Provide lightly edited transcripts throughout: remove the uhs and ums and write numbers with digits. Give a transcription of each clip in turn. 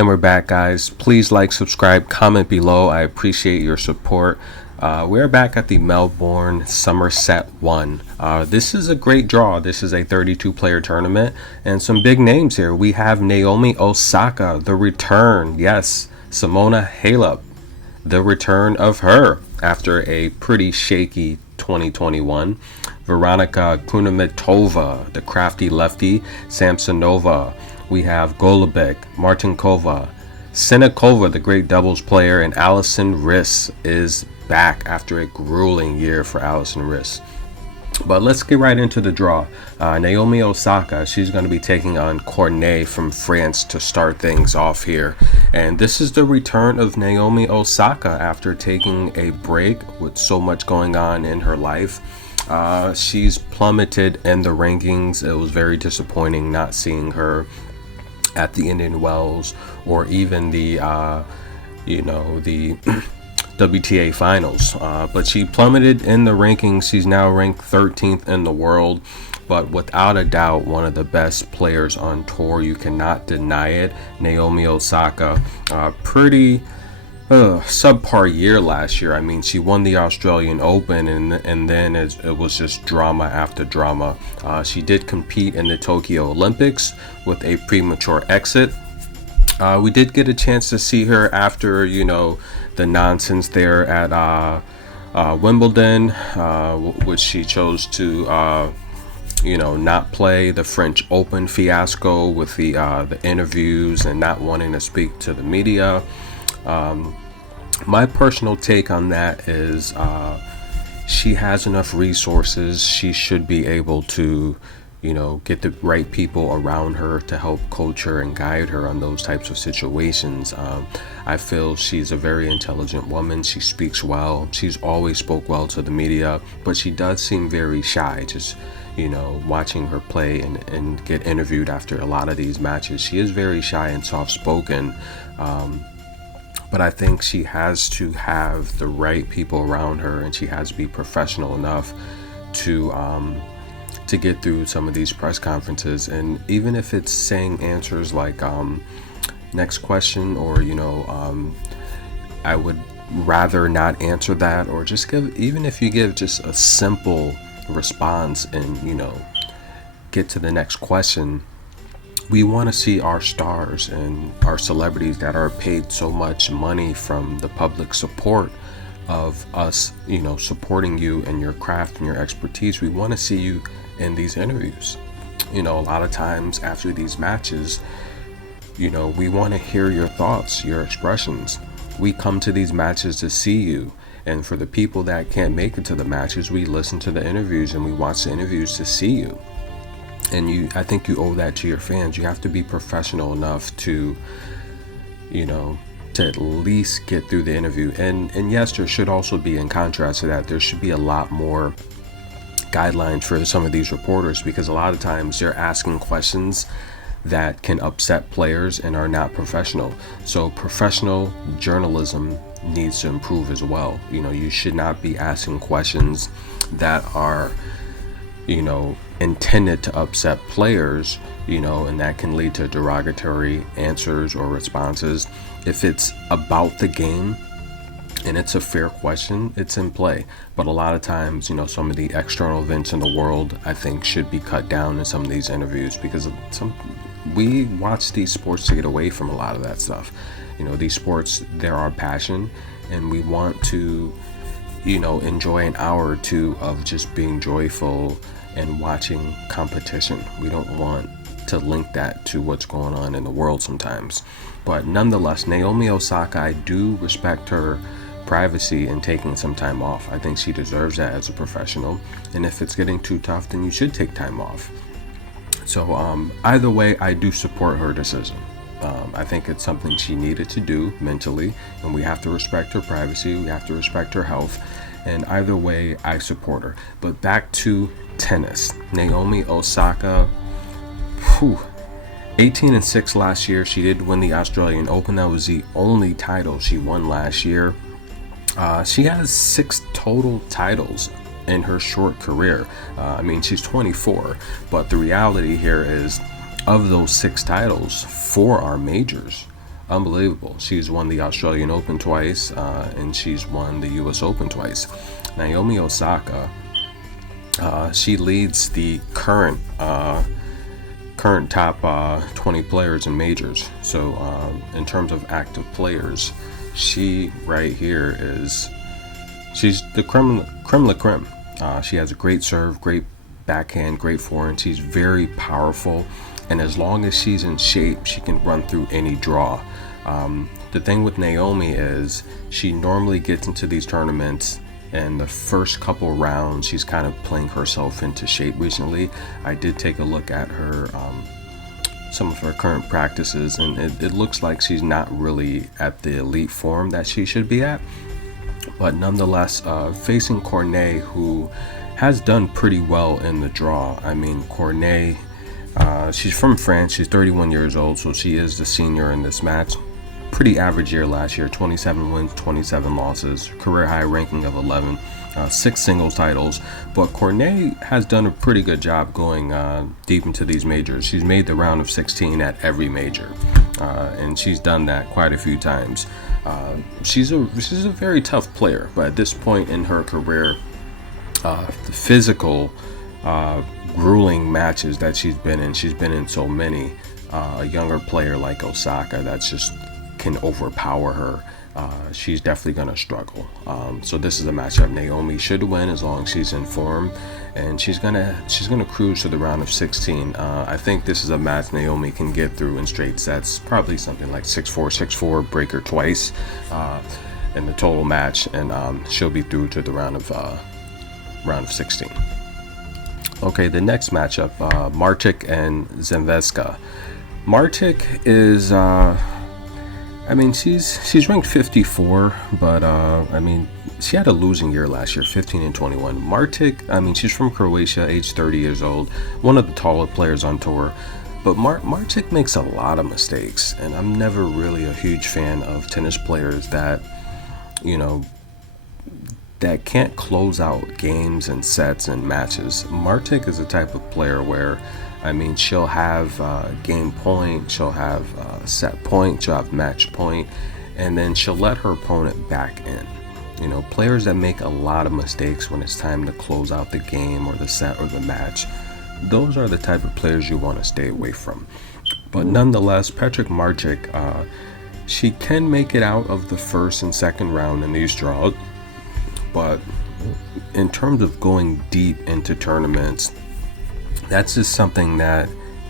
And we're back, guys. Please like, subscribe, comment below. I appreciate your support. We're back at the Melbourne Somerset 1. This is a great draw. This is a 32-player tournament and some big names here. We have Naomi Osaka, the return. Yes, Simona Halep, the return of her after a pretty shaky 2021. Veronika Kudermetova, the crafty lefty. Samsonova. We have Golubic, Martinkova, Senecova, the great doubles player, and Alison Riss is back after a grueling year for Alison Riss. But let's get right into the draw. Naomi Osaka, she's going to be taking on Cornet from France to start things off here. And this is the return of Naomi Osaka after taking a break with so much going on in her life. She's plummeted in the rankings. It was very disappointing not seeing her at the Indian Wells or even the WTA finals, but she plummeted in the rankings. She's now ranked 13th in the world, but without a doubt one of the best players on tour. You cannot deny it. Naomi Osaka, pretty subpar year last year. I mean, she won the Australian Open and then it was just drama after drama. She did compete in the Tokyo Olympics with a premature exit. We did get a chance to see her after, the nonsense there at Wimbledon, which she chose to, not play, the French Open fiasco with the interviews and not wanting to speak to the media. My personal take on that is she has enough resources. She should be able to, get the right people around her to help coach her and guide her on those types of situations. I feel she's a very intelligent woman. She speaks well. She's always spoke well to the media, but she does seem very shy. Just, watching her play and get interviewed after a lot of these matches, she is very shy and soft-spoken. But I think she has to have the right people around her, and she has to be professional enough to get through some of these press conferences. And even if it's saying answers like next question, or I would rather not answer that, or just even if you give just a simple response and get to the next question. We want to see our stars and our celebrities that are paid so much money from the public support of us, supporting you and your craft and your expertise. We want to see you in these interviews. A lot of times after these matches, we want to hear your thoughts, your expressions. We come to these matches to see you. And for the people that can't make it to the matches, we listen to the interviews and we watch the interviews to see you. And I think you owe that to your fans. You have to be professional enough to, to at least get through the interview. And yes, there should also be, in contrast to that, there should be a lot more guidelines for some of these reporters, because a lot of times they're asking questions that can upset players and are not professional. So professional journalism needs to improve as well. You should not be asking questions that are, intended to upset players, and that can lead to derogatory answers or responses. If it's about the game and it's a fair question, it's in play. But a lot of times, some of the external events in the world, I think, should be cut down in some of these interviews, because we watch these sports to get away from a lot of that stuff. These sports, they're our passion, and we want to, enjoy an hour or two of just being joyful and watching competition. We don't want to link that to what's going on in the world sometimes. But nonetheless, Naomi Osaka, I do respect her privacy and taking some time off. I think she deserves that as a professional. And if it's getting too tough, then you should take time off. So either way, I do support her decision. I think it's something she needed to do mentally, and we have to respect her privacy. We have to respect her health. And either way, I support her. But back to tennis. Naomi Osaka, 18-6 last year. She did win the Australian Open. That was the only title she won last year. She has 6 total titles in her short career. She's 24, but the reality here is, of those 6 titles, 4 are majors. unbelievable. She's won the Australian Open twice, and she's won the US Open twice. Naomi Osaka, she leads the current top 20 players in majors. So in terms of active players, she right here she's the creme la creme. She has a great serve, great backhand, great forehand. She's very powerful, and as long as she's in shape, she can run through any draw. The thing with Naomi is she normally gets into these tournaments, and the first couple rounds she's kind of playing herself into shape. Recently I did take a look at her some of her current practices, and it looks like she's not really at the elite form that she should be at. But nonetheless, facing Cornet, who has done pretty well in the draw. I mean, Cornet, she's from France. She's 31 years old, so she is the senior in this match. Pretty average year last year, 27 wins, 27 losses, career high ranking of 11, 6 singles titles. But Cornet has done a pretty good job going deep into these majors. She's made the round of 16 at every major, and she's done that quite a few times. She's a very tough player, but at this point in her career, the physical, grueling matches that she's been in so many. A younger player like Osaka that's just can overpower her. She's definitely going to struggle. So this is a matchup Naomi should win as long as she's in form, and she's gonna cruise to the round of 16. I think this is a match Naomi can get through in straight sets, probably something like 6-4, 6-4, break her twice in the total match, and she'll be through to the round of 16. Okay, the next matchup, Martic and Zheng. Martic is she's ranked 54, but she had a losing year last year, 15-21. Martic, she's from Croatia, age 30 years old, one of the taller players on tour. But Martic makes a lot of mistakes, and I'm never really a huge fan of tennis players that, that can't close out games and sets and matches. Martic is the type of player where, she'll have game point, she'll have set point, she'll have match point, and then she'll let her opponent back in. Players that make a lot of mistakes when it's time to close out the game or the set or the match, those are the type of players you want to stay away from. But nonetheless, Patrick Martic, she can make it out of the first and second round in these draws, but in terms of going deep into tournaments, that's just something that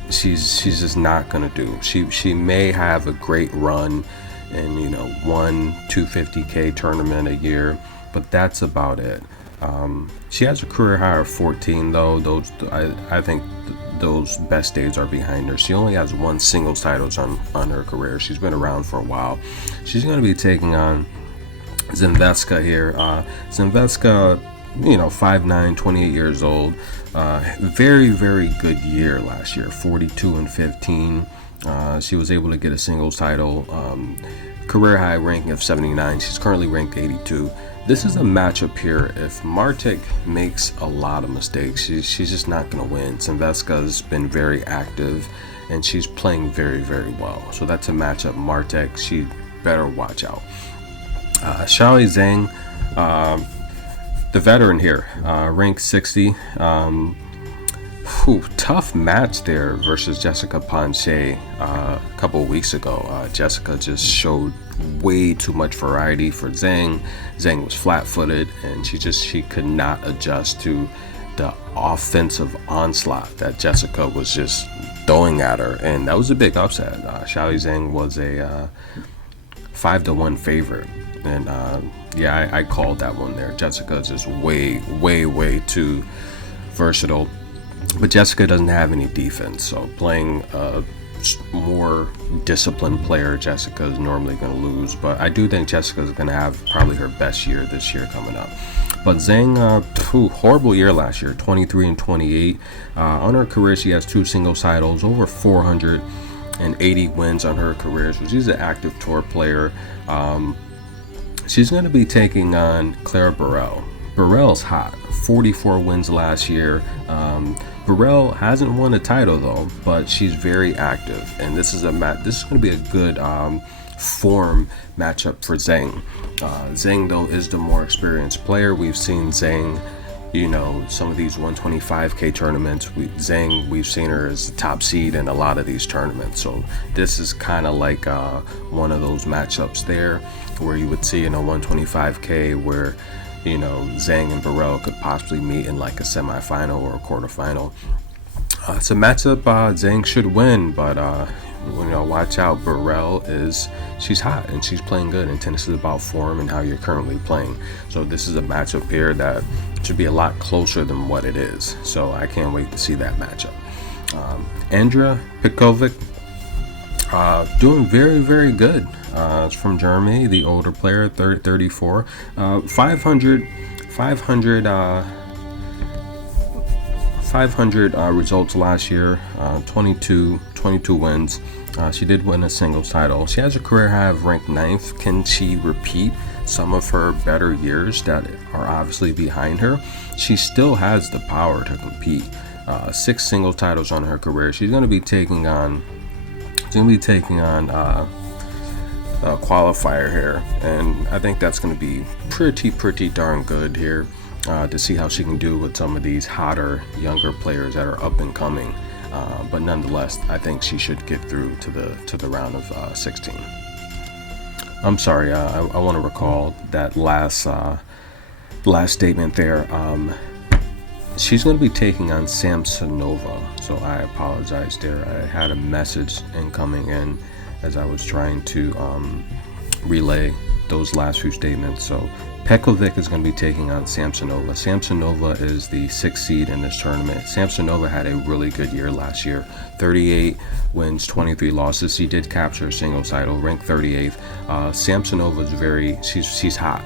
she's just not going to do. She may have a great run in, one 250K tournament a year, but that's about it. She has a career high of 14, though. I think those best days are behind her. She only has 1 singles title on her career. She's been around for a while. She's going to be taking on Zheng here. Zheng, 5'9", 28 years old. Very, very good year last year, 42-15. She was able to get a singles title, career high ranking of 79. She's currently ranked 82. This is a matchup here. If Martic makes a lot of mistakes, she's just not going to win. Zheng's been very active, and she's playing very, very well. So that's a matchup Martic, she better watch out. Shaoli Zheng, the veteran here, ranked 60. Tough match there versus Jessica Ponce a couple of weeks ago. Jessica just showed way too much variety for Zheng. Zheng was flat-footed, and she could not adjust to the offensive onslaught that Jessica was just throwing at her, and that was a big upset. Shaoli Zheng was a 5-1 favorite. And I called that one there. Jessica's just way, way, way too versatile. But Jessica doesn't have any defense, so playing a more disciplined player, Jessica is normally going to lose. But I do think Jessica's going to have probably her best year this year coming up. But Zheng, horrible year last year, 23-28. On her career, she has 2 singles titles, over 480 wins on her career. So she's an active tour player. She's going to be taking on Claire Burrell. Burrell's hot, 44 wins last year. Burrell hasn't won a title though, but she's very active, and this is going to be a good form matchup for Zheng. Zheng, though, is the more experienced player. We've seen Zheng, some of these 125K tournaments. We've seen her as the top seed in a lot of these tournaments. So this is kind of like one of those matchups there where you would see in a 125K where, Zheng and Burrell could possibly meet in like a semifinal or a quarterfinal. It's a matchup Zheng should win, but watch out. Burrell she's hot and she's playing good, and tennis is about form and how you're currently playing. So this is a matchup here that should be a lot closer than what it is. So I can't wait to see that matchup. Andrea Pekovic, doing very, very good. It's from Germany, the older player, 34. 500 results last year, 22 wins. She did win a singles title. She has a career high of ranked 9th. Can she repeat some of her better years that are obviously behind her? She still has the power to compete. 6 single titles on her career. She's going to be taking on a qualifier here, and I think that's going to be pretty darn good here. To see how she can do with some of these hotter, younger players that are up and coming. But nonetheless, I think she should get through to the round of 16. I'm sorry, I want to recall that last statement there. She's going to be taking on Samsonova, so I apologize there. I had a message incoming in as I was trying to relay those last few statements. So Pekovic is going to be taking on Samsonova. Samsonova is the 6th seed in this tournament. Samsonova had a really good year last year. 38 wins, 23 losses. She did capture a singles title, ranked 38th. Samsonova is she's hot,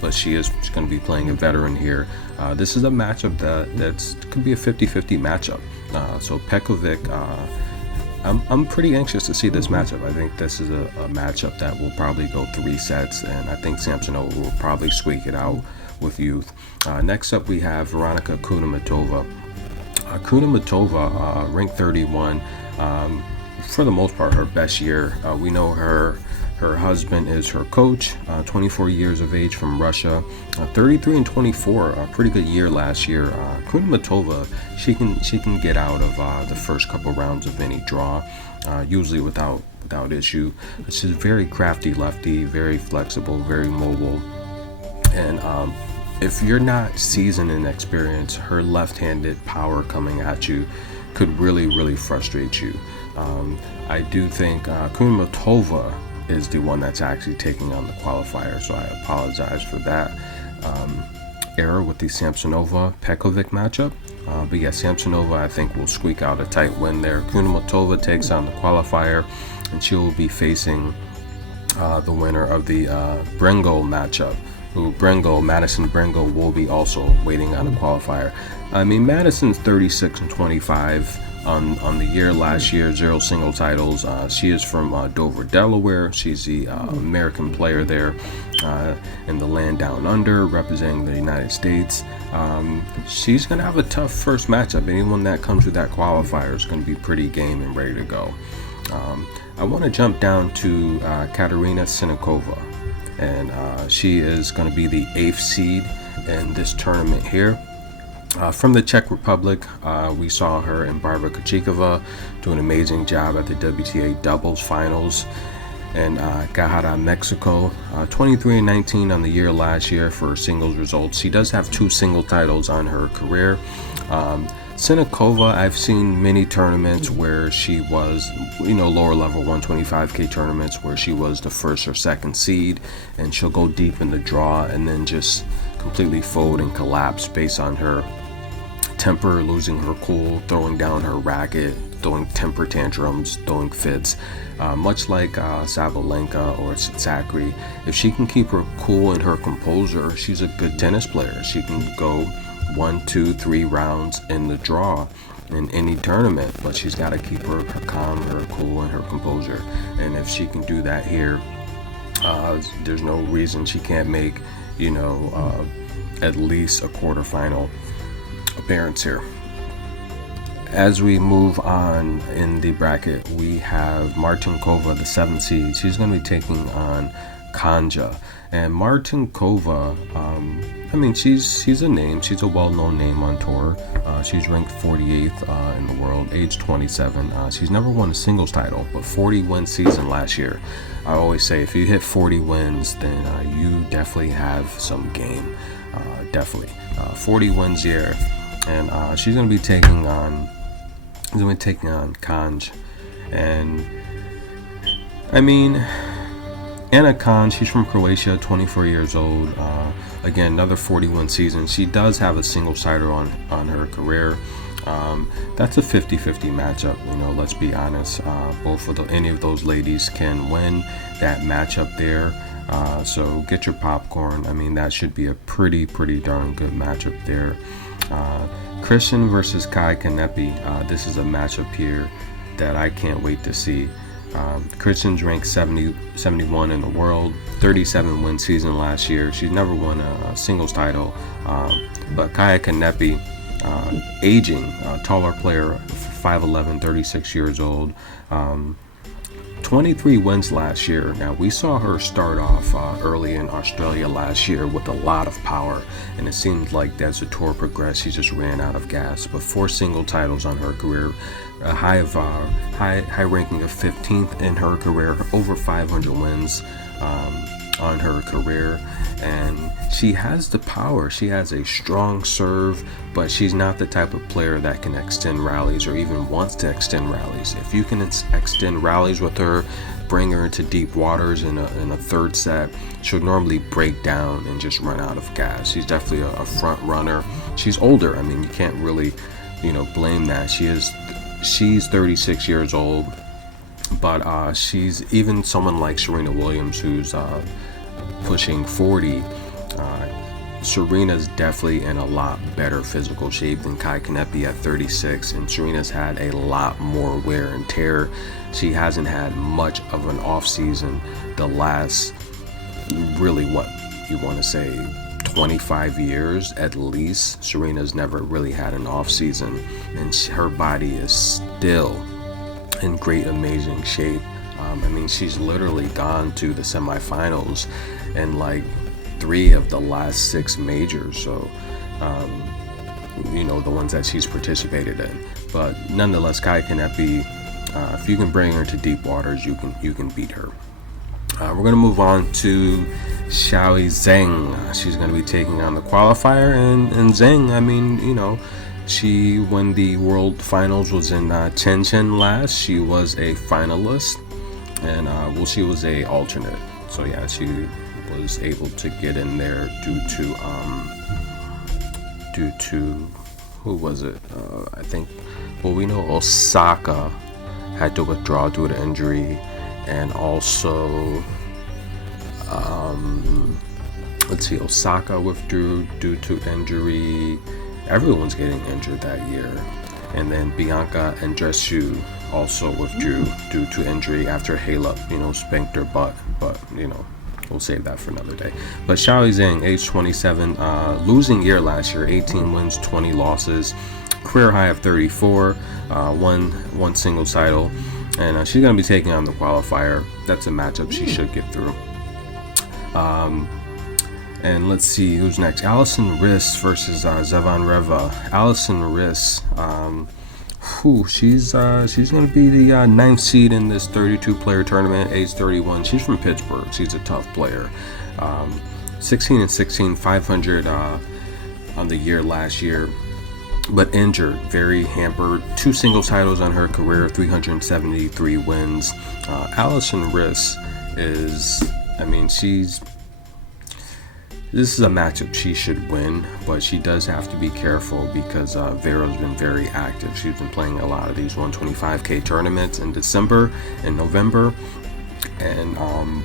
but she's going to be playing a veteran here. This is a matchup that's could be a 50-50 matchup. So Pekovic, I'm pretty anxious to see this matchup. I think this is a matchup that will probably go 3 sets, and I think Samsonova will probably squeak it out with youth. Next up, we have Veronika Kudermetova. Kudermetova, ranked 31. For the most part, her best year. We know her husband is her coach, 24 years of age, from Russia, 33 and 24, a pretty good year last year. Kudermetova, she can get out of the first couple rounds of any draw, usually without issue. She's a very crafty lefty, very flexible, very mobile, and if you're not seasoned and experienced, her left-handed power coming at you could really frustrate you. I do think Kudermetova is the one that's actually taking on the qualifier, so I apologize for that error with the Samsonova Pekovic matchup. But yeah, Samsonova, I think, will squeak out a tight win there. Kudermetova takes on the qualifier, and she will be facing the winner of the Brengo matchup, Madison Brengo will be also waiting on a qualifier. I mean, Madison's 36 and 25 on the year. Last year, 0 single titles. She is from Dover, Delaware. She's the American player there in the land down under, representing the United States. She's going to have a tough first matchup. Anyone that comes through that qualifier is going to be pretty game and ready to go. I want to jump down to Katarina Senecova, and she is going to be the 8th seed in this tournament here. From the Czech Republic, we saw her and Barbara Krejcikova do an amazing job at the WTA doubles finals in Guadalajara, Mexico. 23 and 19 on the year last year for singles results. She does have 2 single titles on her career. Senecova, I've seen many tournaments where she was, lower level 125K tournaments where she was the 1st or 2nd seed, and she'll go deep in the draw and then just completely fold and collapse based on her temper, losing her cool, throwing down her racket, throwing temper tantrums, throwing fits. Much like Sabalenka or Zachary, if she can keep her cool and her composure, she's a good tennis player. She can go 1, 2, 3 rounds in the draw in any tournament, but she's got to keep her calm, her cool, and her composure. And if she can do that here, there's no reason she can't make, at least a quarterfinal appearance here. As we move on in the bracket, we have Martincova, the 7th seed. She's going to be taking on Kanja. And Martincova, she's a name. She's a well-known name on tour. She's ranked 48th in the world, age 27. She's never won a singles title, but 40-win season last year. I always say if you hit 40 wins, then you definitely have some game. Definitely. 40 wins here. And she's going to be taking on Kanj. And Anna Kanj, she's from Croatia, 24 years old. Again, another 41 season. She does have a single title on her career. That's a 50-50 matchup. Let's be honest. Any of those ladies can win that matchup there. So get your popcorn. That should be a pretty darn good matchup there. Christian versus Kai Kennepi. This is a matchup here that I can't wait to see. Christian's ranked 71 in the world, 37-win season last year. She's never won a singles title. But Kai Kennepi, aging, taller player, 5'11", 36 years old. 23 wins last year. Now, we saw her start off early in Australia last year with a lot of power, and it seemed like as the tour progressed, she just ran out of gas. But 4 single titles on her career, a high ranking of 15th in her career, over 500 wins on her career, and she has the power. She has a strong serve, but she's not the type of player that can extend rallies or even wants to extend rallies. If you can extend rallies with her, bring her into deep waters in a third set, she'll normally break down and just run out of gas. She's definitely a front runner. She's older. You can't really blame that. She's 36 years old, but she's even someone like Serena Williams, who's pushing 40. Serena's definitely in a lot better physical shape than Kai Kennepi at 36, and Serena's had a lot more wear and tear. She hasn't had much of an off season the last, really, what you want to say, 25 years at least. Serena's never really had an off season, and her body is still in great, amazing shape. She's literally gone to the semifinals in like 3 of the last 6 majors, so the ones that she's participated in. But nonetheless, Kai Kennepi, if you can bring her to deep waters, you can beat her. We're going to move on to Shaoli Zheng. She's going to be taking on the qualifier, and Zheng, she, when the world finals was in Shenzhen last, she was a finalist, and she was a alternate. So yeah, she was able to get in there due to who was it? I think. Well, we know Osaka had to withdraw due to injury, and also Osaka withdrew due to injury. Everyone's getting injured that year. And then Bianca Andreescu also withdrew due to injury after Halep, spanked her butt. But, we'll save that for another day. But Shaoli Zheng, age 27, losing year last year, 18 wins, 20 losses, career high of 34, one single title. And she's going to be taking on the qualifier. That's a matchup she should get through. And let's see who's next. Alison Riss versus Zvonareva. Alison Riss, she's going to be the 9th seed in this 32-player tournament, age 31. She's from Pittsburgh. She's a tough player. 16-16, 500 on the year last year, but injured, very hampered. 2 single titles on her career, 373 wins. Alison Riss is, this is a matchup she should win, but she does have to be careful because Vera's been very active. She's been playing a lot of these 125K tournaments in December and November, and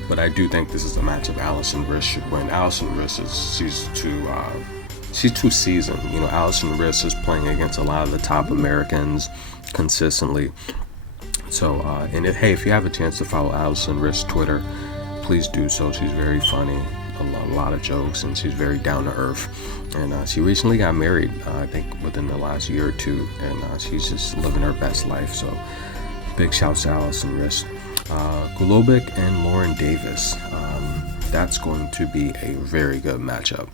but I do think this is a matchup Alison Riss should win. Alison Riss she's too seasoned. Alison Riss is playing against a lot of the top Americans consistently. So, if you have a chance to follow Alison Riss Twitter, please do so. She's very funny. A lot of jokes, and she's very down to earth. And she recently got married, I think within the last year or two, and she's just living her best life. So big shouts to Allison Risk. Golubic and Lauren Davis. That's going to be a very good matchup.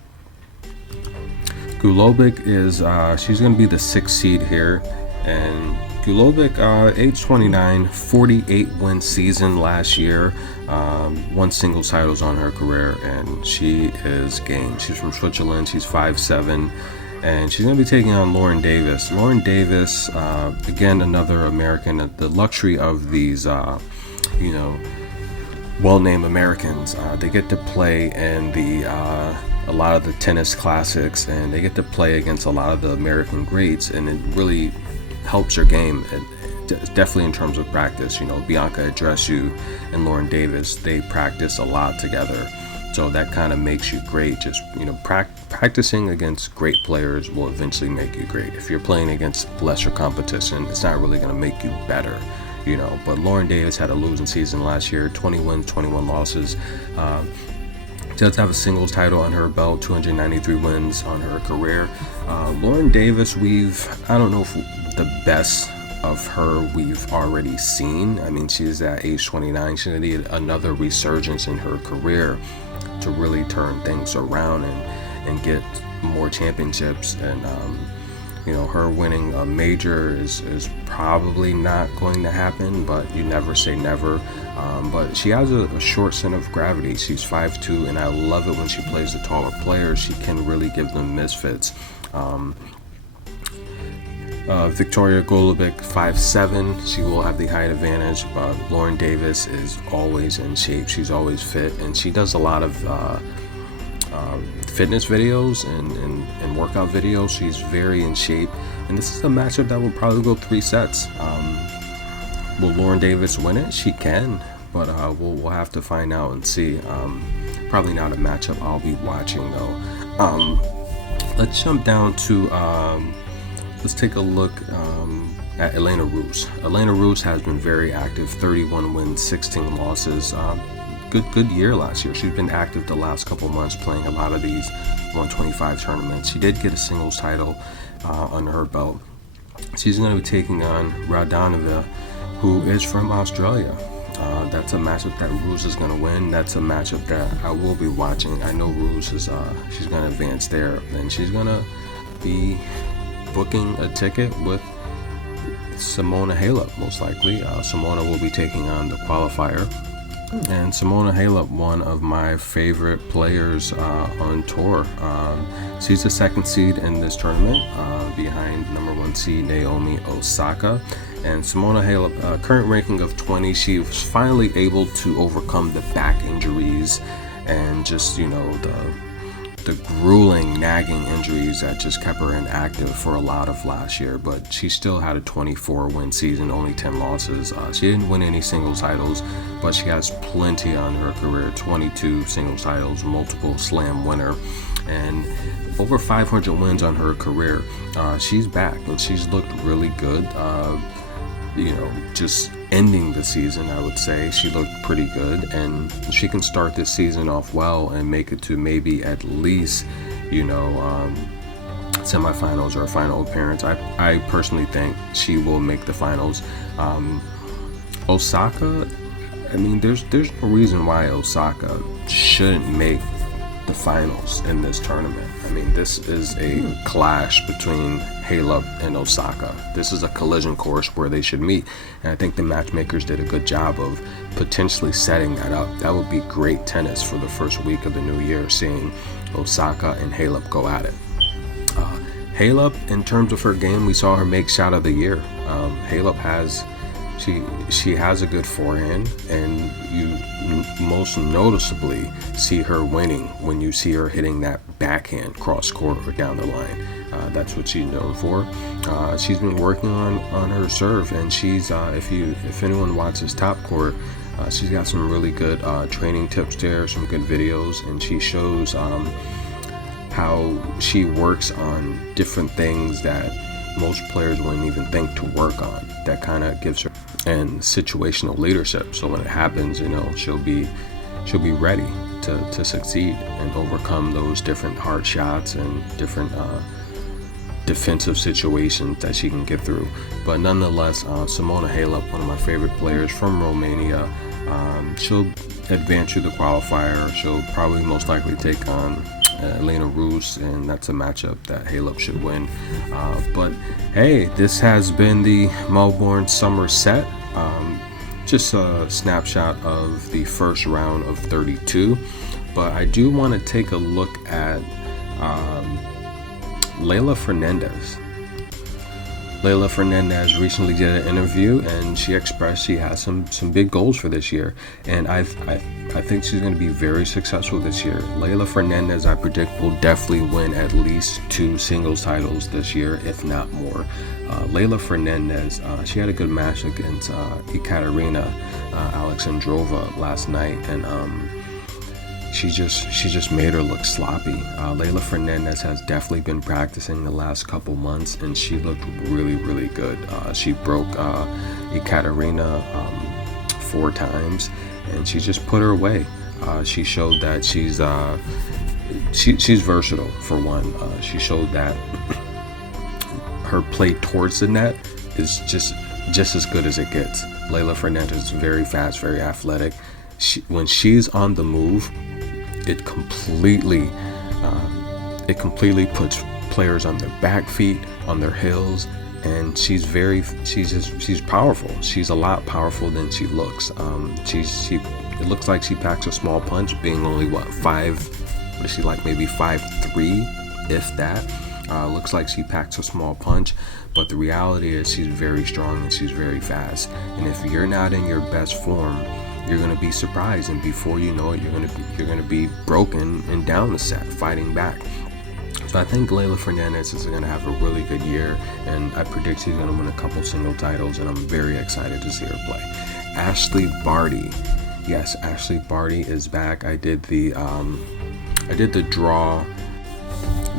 Golubic is, she's going to be the 6th seed here. And Golubic, age 29, 48 win season last year. Won singles titles on her career, and she is game. She's from Switzerland. She's 5'7", and she's going to be taking on Lauren Davis. Lauren Davis, again, another American. The luxury of these, well-named Americans, they get to play in a lot of the tennis classics, and they get to play against a lot of the American greats, and it really helps your game. Definitely in terms of practice. Bianca Andreescu and Lauren Davis, they practice a lot together, so that kind of makes you great. Just practicing against great players will eventually make you great. If you're playing against lesser competition, it's not really going to make you better, but Lauren Davis had a losing season last year, 20 wins, 21 losses. Does have a singles title on her belt, 293 wins on her career. Lauren Davis, I don't know if the best of her we've already seen. I mean, she's at age 29. She's going to need another resurgence in her career to really turn things around and get more championships. And, her winning a major is probably not going to happen, but you never say never. But she has a short center of gravity. She's 5'2", and I love it when she plays the taller players. She can really give them misfits. Victoria Golubic, 5'7", she will have the height advantage. Lauren Davis is always in shape. She's always fit, and she does a lot of fitness videos and workout videos. She's very in shape, and this is a matchup that will probably go 3 sets. Will Lauren Davis win it? She can, but we'll have to find out and see. Probably not a matchup I'll be watching though. Let's jump down to let's take a look at Elena Rus. Elena Rus has been very active, 31 wins, 16 losses. Good year last year. She's been active the last couple months, playing a lot of these 125 tournaments. She did get a singles title under her belt. She's going to be taking on Radonova, who is from Australia. That's a matchup that Rus is going to win. That's a matchup that I will be watching. I know Rus is she's going to advance there, and she's going to be booking a ticket with Simona Halep, most likely. Simona will be taking on the qualifier. And Simona Halep, one of my favorite players on tour. She's the 2nd seed in this tournament, behind number 1 seed Naomi Osaka. And Simona Halep, current ranking of 20, she was finally able to overcome the back injuries and just, the grueling, nagging injuries that just kept her inactive for a lot of last year. But she still had a 24-win season, only 10 losses. She didn't win any singles titles, but she has plenty on her career, 22 singles titles, multiple slam winner, and over 500 wins on her career. She's back, and she's looked really good. Just ending the season, I would say she looked pretty good, and she can start this season off well and make it to maybe at least, semifinals or a final appearance. I personally think she will make the finals. Osaka, I mean, there's no reason why Osaka shouldn't make the finals in this tournament. I mean, this is a clash between Halep and Osaka. This is a collision course where they should meet, and I think the matchmakers did a good job of potentially setting that up. That would be great tennis for the first week of the new year, seeing Osaka and Halep go at it. Halep, in terms of her game, we saw her make shot of the year. Halep she has a good forehand, and you most noticeably see her winning when you see her hitting that backhand cross court or down the line. That's what she's known for. She's been working on her serve, and she's if anyone watches Top Court, she's got some really good training tips there, some good videos, and she shows how she works on different things that most players wouldn't even think to work on. That kind of gives her and situational leadership. So when it happens, she'll be ready to succeed and overcome those different hard shots and different defensive situations that she can get through. But nonetheless, Simona Halep, one of my favorite players from Romania, she'll advance through the qualifier. She'll probably most likely take on Elena Rus, and that's a matchup that Halep should win. But hey, this has been the Melbourne Summer Set. Just a snapshot of the first round of 32. But I do want to take a look at Leylah Fernandez. Leylah Fernandez recently did an interview, and she expressed she has some big goals for this year, and I think she's going to be very successful this year. Leylah Fernandez, I predict, will definitely win at least 2 singles titles this year, if not more. Leylah Fernandez, she had a good match against Katarina Alexandrova last night, and she just made her look sloppy. Leylah Fernandez has definitely been practicing the last couple months, and she looked really good. She broke Ekaterina 4 times, and she just put her away. She showed that she's versatile, for one. She showed that her play towards the net is just as good as it gets. Leylah Fernandez is very fast, very athletic. When she's on the move, it completely puts players on their back feet, on their heels, and she's powerful. She's a lot powerful than she looks. It looks like she packs a small punch, being only maybe 5'3", if that. Looks like she packs a small punch, but the reality is she's very strong and she's very fast. And if you're not in your best form, you're going to be surprised, and before you know it, you're going to be broken and down the set, fighting back. So I think Leylah Fernandez is going to have a really good year, and I predict she's going to win a couple single titles, and I'm very excited to see her play. Ashleigh Barty. Yes, Ashleigh Barty is back. I did the draw,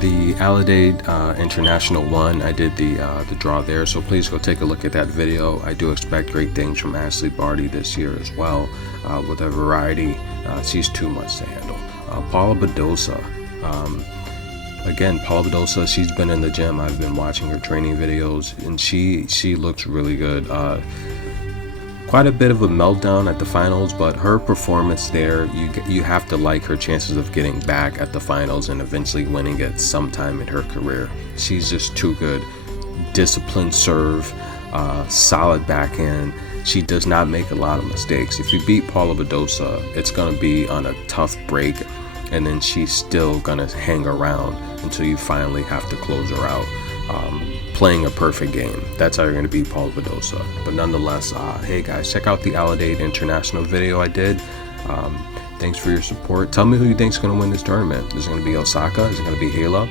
the Adelaide International one. I did the draw there, so please go take a look at that video. I do expect great things from Ashleigh Barty this year as well, with a variety. She's too much to handle. Paula Badosa. Again, Paula Badosa, she's been in the gym. I've been watching her training videos, and she looks really good. Quite a bit of a meltdown at the finals, but her performance there, you have to like her chances of getting back at the finals and eventually winning it sometime in her career. She's just too good. Disciplined serve, solid backhand. She does not make a lot of mistakes. If you beat Paula Badosa, it's going to be on a tough break, and then she's still going to hang around until you finally have to close her out. Playing a perfect game. That's how you're going to beat Paula Badosa. But nonetheless, hey guys, check out the Adelaide International video I did. Thanks for your support. Tell me who you think is going to win this tournament. Is it going to be Osaka? Is it going to be Halep?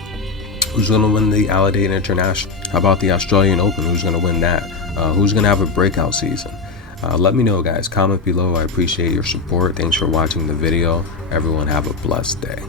Who's going to win the Adelaide International? How about the Australian Open? Who's going to win that? Who's going to have a breakout season? Let me know, guys. Comment below. I appreciate your support. Thanks for watching the video. Everyone have a blessed day.